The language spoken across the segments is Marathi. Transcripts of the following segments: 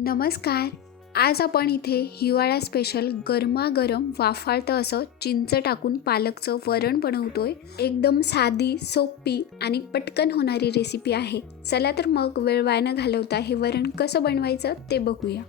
नमस्कार. आज आपण इथे हिवाळा स्पेशल गरमागरम वाफाळतं असं चिंच टाकून पालकचं वरण बनवतो आहे एकदम साधी सोपी आणि पटकन होणारी रेसिपी आहे. चला तर मग वेळ वाया न घालवता हे वरण कसं बनवायचं ते बघूया.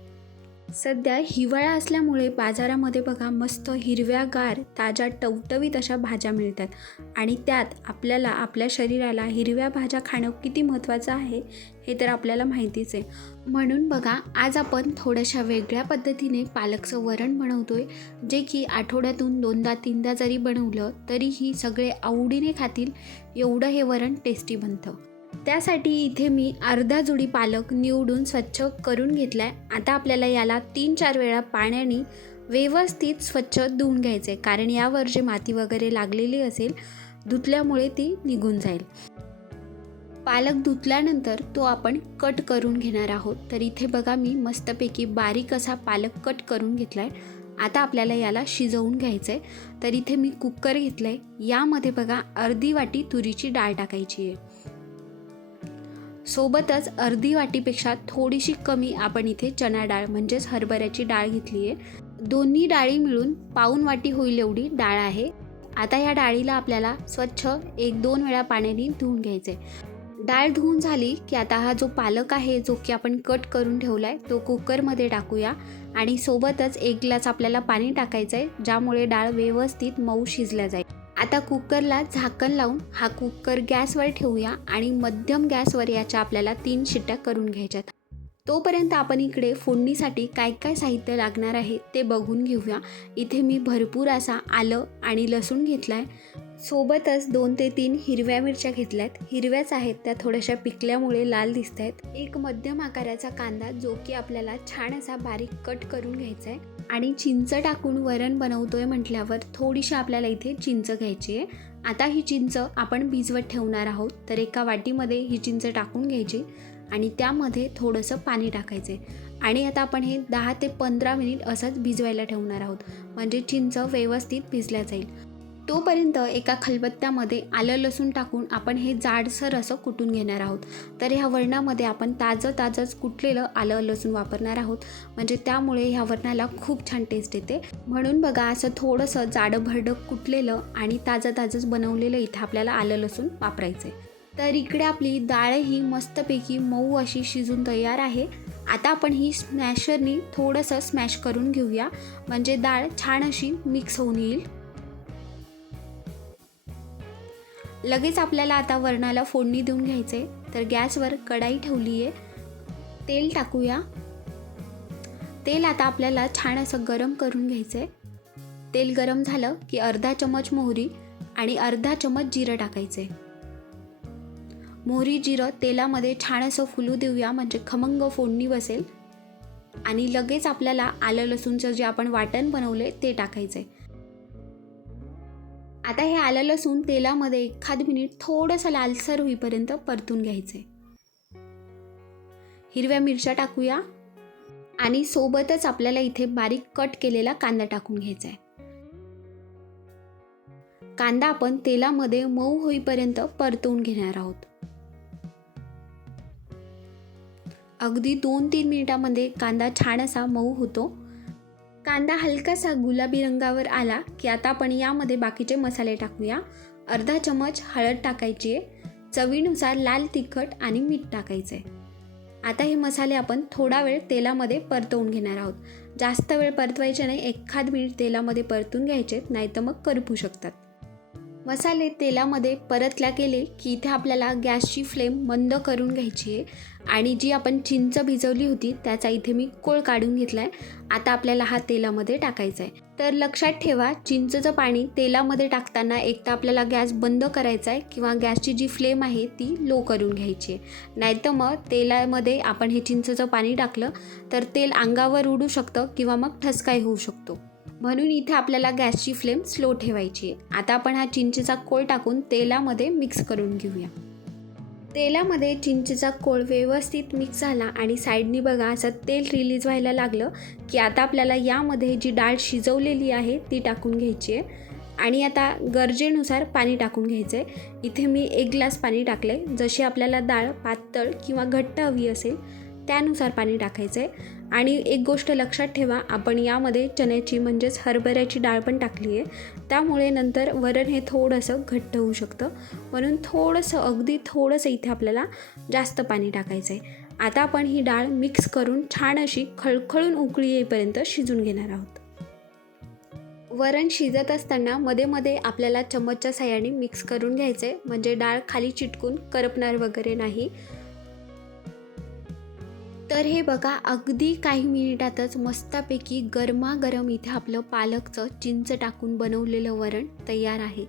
सध्या हिवाळा असल्यामुळे बाजारामध्ये बघा मस्त हिरव्यागार ताज्या टवटवीत अशा भाज्या मिळतात. आणि त्यात आपल्याला आपल्या शरीराला हिरव्या भाज्या खाणं किती महत्त्वाचं आहे हे तर आपल्याला माहितीच आहे. म्हणून बघा आज आपण थोड्याशा वेगळ्या पद्धतीने पालकचं वरण बनवतोय जे की आठवड्यातून दोनदा तीनदा जरी बनवलं तरीही सगळे आवडीने खातील एवढं हे वरण टेस्टी बनतं. त्यासाठी इथे मी अर्धा जुडी पालक निवडून स्वच्छ करून घेतला आहे आता आपल्याला याला तीन चार वेळा पाण्याने व्यवस्थित स्वच्छ धुवून घ्यायचं आहे कारण यावर जे माती वगैरे लागलेली असेल धुतल्यामुळे ती निघून जाईल. पालक धुतल्यानंतर तो आपण कट करून घेणार आहोत. तर इथे बघा मी मस्तपैकी बारीक असा पालक कट करून घेतला आहे आता आपल्याला याला शिजवून घ्यायचं आहे तर इथे मी कुकर घेतलं आहे यामध्ये बघा अर्धी वाटी तुरीची डाळ टाकायची आहे. सोबतच अर्धी वाटीपेक्षा थोडीशी कमी आपण इथे चणा डाळ म्हणजेच हरभऱ्याची डाळ घेतली आहे. दोन्ही डाळी मिळून पाऊन वाटी होईल एवढी डाळ आहे. आता या डाळीला आपल्याला स्वच्छ एक दोन वेळा पाण्याने धुवून घ्यायचे डाळ धुवून झाली की आता हा जो पालक आहे जो की आपण कट करून ठेवला आहे तो कुकरमध्ये टाकूया आणि सोबतच एक ग्लास आपल्याला पाणी टाकायचं आहे ज्यामुळे डाळ व्यवस्थित मऊ शिजल्या जाईल. आता कुकरला झाकण लावून हा कुकर गॅसवर ठेवूया आणि मध्यम गॅसवर याच्या आपल्याला तीन शिट्ट्या करून घ्यायच्यात. तोपर्यंत आपण इकडे फोडणीसाठी काय काय साहित्य लागणार आहे ते बघून घेऊया. इथे मी भरपूर असा आलं आणि लसूण घेतला आहे सोबतच दोन ते तीन हिरव्या मिरच्या घेतल्यात. हिरव्याच आहेत त्या थोड्याशा पिकल्यामुळे लाल दिसत आहेत एक मध्यम आकाराचा कांदा जो की आपल्याला छान असा बारीक कट करून घ्यायचा आहे आणि चिंच टाकून वरण बनवतोय म्हटल्यावर थोडीशी आपल्याला इथे चिंच घ्यायची आहे. आता ही चिंच आपण भिजवत ठेवणार आहोत तर एका वाटीमध्ये ही चिंच टाकून घ्यायची. आणि त्यामध्ये थोडंसं पाणी टाकायचे आणि आता आपण हे दहा ते पंधरा मिनिट असंच भिजवायला ठेवणार आहोत. म्हणजे चिंच व्यवस्थित भिजल्या जाईल. तोपर्यंत एका खलबत्त्यामध्ये आलं लसूण टाकून आपण हे जाडसर असं कुटून घेणार आहोत. तर ह्या वरणामध्ये आपण ताजं ताजंच कुटलेलं आलं लसूण वापरणार आहोत. म्हणजे त्यामुळे ह्या वरणाला खूप छान टेस्ट येते. म्हणून बघा असं थोडंसं जाडं भरडं कुटलेलं आणि ताजं ताजंच बनवलेलं इथं आपल्याला आलं लसूण वापरायचं आहे तर इकडे आपली डाळही मस्तपैकी मऊ अशी शिजून तयार आहे. आता आपण ही स्मॅशरनी थोडंसं स्मॅश करून घेऊया. म्हणजे डाळ छान अशी मिक्स होऊन येईल. लगेच आपल्याला आता वरणाला फोडणी देऊन घ्यायचे. तर गॅसवर कढाई ठेवली आहे तेल टाकूया. तेल आता आपल्याला छान असं गरम करून घ्यायचे तेल गरम झालं की अर्धा चमच मोहरी आणि अर्धा चमच जिरं टाकायचे मोहरी जिरं तेलामध्ये छान असं फुलू देऊया म्हणजे खमंग फोडणी बसेल. आणि लगेच आपल्याला आलं लसूणचं जे आपण वाटण बनवले ते टाकायचं आहे आता हे आलं लसूण तेलामध्ये एखाद मिनिट थोडंसं लालसर होईपर्यंत परतून घ्यायचं आहे हिरव्या मिरच्या टाकूया. आणि सोबतच आपल्याला इथे बारीक कट केलेला कांदा टाकून घ्यायचा आहे कांदा आपण तेलामध्ये मऊ होईपर्यंत परतवून घेणार आहोत. अगदी दोन तीन मिनिटामध्ये कांदा छान असा मऊ होतो. कांदा हलकासा गुलाबी रंगावर आला की आता आपण यामध्ये बाकीचे मसाले टाकूया. अर्धा चमच हळद टाकायची आहे. चवीनुसार लाल तिखट आणि मीठ टाकायचं आहे आता हे मसाले आपण थोडा वेळ तेलामध्ये परतवून घेणार आहोत. जास्त वेळ परतवायचे नाही. एखाद मिनिट तेलामध्ये परतून घ्यायचे नाही तर मग करपू शकतात. मसाले तेलामध्ये परतल्या गेले की इथे आपल्याला गॅसची फ्लेम मंद करून घ्यायची आहे. आणि जी आपण चिंच भिजवली होती त्याचा इथे मी कोळ काढून घेतला आहे आता आपल्याला हा तेलामध्ये टाकायचा आहे. तर लक्षात ठेवा चिंचचं पाणी तेलामध्ये टाकताना एक तर आपल्याला गॅस बंद करायचा आहे किंवा गॅसची जी फ्लेम आहे ती लो करून घ्यायची आहे. नाहीतर मग तेलामध्ये आपण हे चिंचचं पाणी टाकलं तर तेल अंगावर उडू शकतं किंवा मग ठसकाही होऊ शकतो. म्हणून इथे आपल्याला गॅसची फ्लेम स्लो ठेवायची आहे. आता आपण हा चिंचेचा कोळ टाकून तेलामध्ये मिक्स करून घेऊया. तेलामध्ये चिंचेचा कोळ व्यवस्थित मिक्स झाला आणि साईडनी बघा असं तेल रिलीज व्हायला लागलं की आता आपल्याला यामध्ये जी डाळ शिजवलेली आहे ती टाकून घ्यायची आहे. आणि आता गरजेनुसार पाणी टाकून घ्यायचं आहे. इथे मी एक ग्लास पाणी टाकलं आहे जशी आपल्याला डाळ पातळ किंवा घट्ट हवी असेल त्यानुसार पाणी टाकायचं आहे आणि एक गोष्ट लक्षात ठेवा आपण यामध्ये चण्याची म्हणजेच हरभऱ्याची डाळ पण टाकली आहे. त्यामुळे नंतर वरण हे थोडंसं घट्ट होऊ शकतं. म्हणून थोडंसं अगदी थोडंसं इथे आपल्याला जास्त पाणी टाकायचं आहे आता आपण ही डाळ मिक्स करून छान अशी खळखळून उकळी येईपर्यंत शिजून घेणार आहोत. वरण शिजत असताना मध्ये मध्ये आपल्याला चम्मचच्या साह्याने मिक्स करून घ्यायचं आहे म्हणजे डाळ खाली चिटकून करपणार वगैरे नाही. तर हे बघा अगदी काही मिनिटातच मस्तापैकी गरमागरम इथे आपलं पालकचं चिंच टाकून बनवलेलं वरण तयार आहे.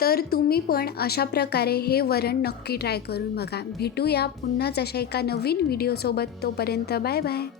तर तुम्ही पण अशा प्रकारे हे वरण नक्की ट्राय करून बघा. भेटूया पुन्हाच अशा एका नवीन व्हिडिओसोबत तोपर्यंत बाय बाय.